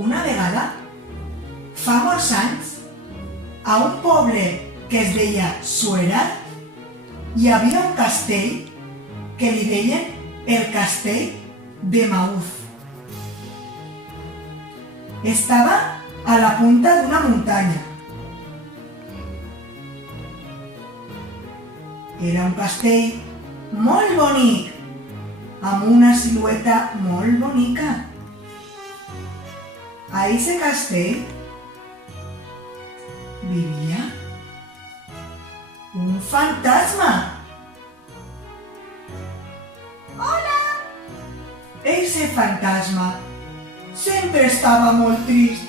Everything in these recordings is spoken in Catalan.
Una vegada, fa molts anys, a un poble que es deia Suera, hi havia un castell que li deien el castell de Maús. Estava a la punta d'una muntanya. Era un castell molt bonic, amb una silueta molt bonica. A ese castell vivia un fantasma. Hola! Ese fantasma sempre estava molt trist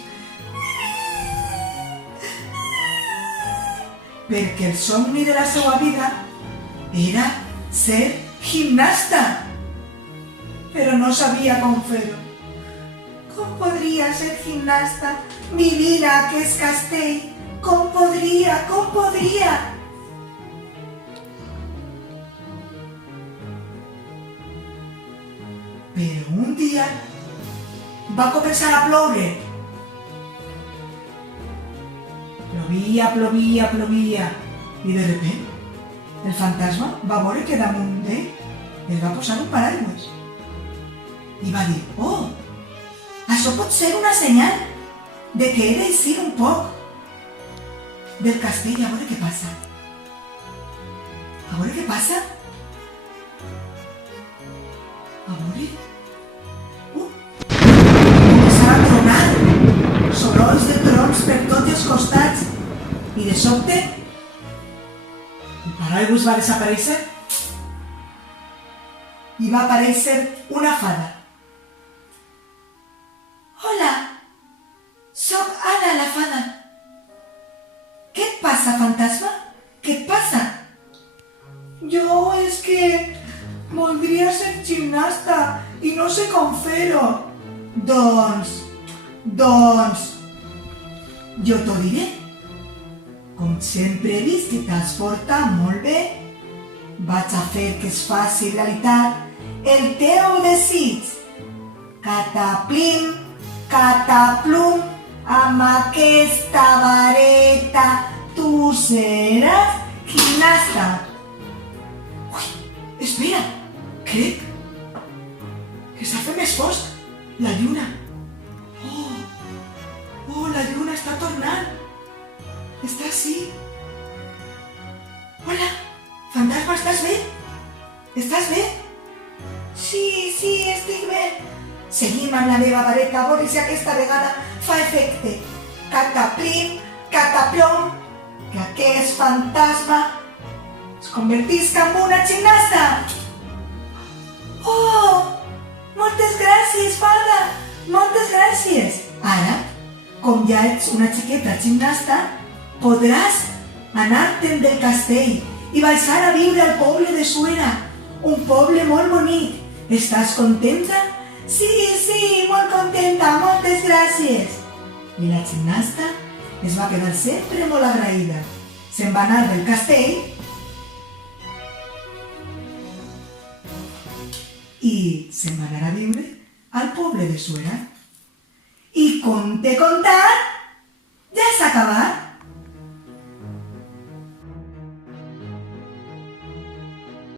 perquè el somni de la seva vida era ser gimnasta, però no sabia com fer-ho. Com podria ser gimnasta vivint a aquest castell? Com podria? Però un dia va començar a ploure. Plovia. I de repente el fantasma va veure que damunt d'ell es va posar un paraigües. I va dir, oh, això pot ser una senyal de que he d'eixir un poc del castell a veure què passa. A veure què passa. A veure... Començarà a tronar, sorolls de trons per tots els costats. I de sobte, el paraigües va desaparèixer i va aparèixer una fada. Hola, soc Anna la fada. Què et passa, fantasma? Què et passa? Jo és que voldria ser gimnasta i no sé com fer-ho. Doncs, jo t'ho diré. Com sempre he vist que t'has portat molt bé, vaig a fer que es faci realitat el teu desig. Cataplim, cataplum, amb aquesta vareta tu seràs gimnasta. Ui, espera, crec que s'ha fet més fosc. La lluna. Oh, la lluna està tornant. Està així. Hola, fantasma, estàs bé? Estàs bé? Sí, estic bé. Seguim amb la meva vareta a veure si aquesta vegada fa efecte. Cataplim, cataplom, que aquest fantasma es convertisca en una gimnasta. Oh, moltes gràcies, fada, moltes gràcies. Ara, com ja ets una xiqueta gimnasta, podràs anar-te'n del castell i baixar a viure al poble de Suera, un poble molt bonic. Estàs contenta? Sí, molt contenta, moltes gràcies. I la gimnasta es va quedar sempre molt agraïda. Se'n va anar del castell i se'n va anar a viure al poble de Suera. I conte contat,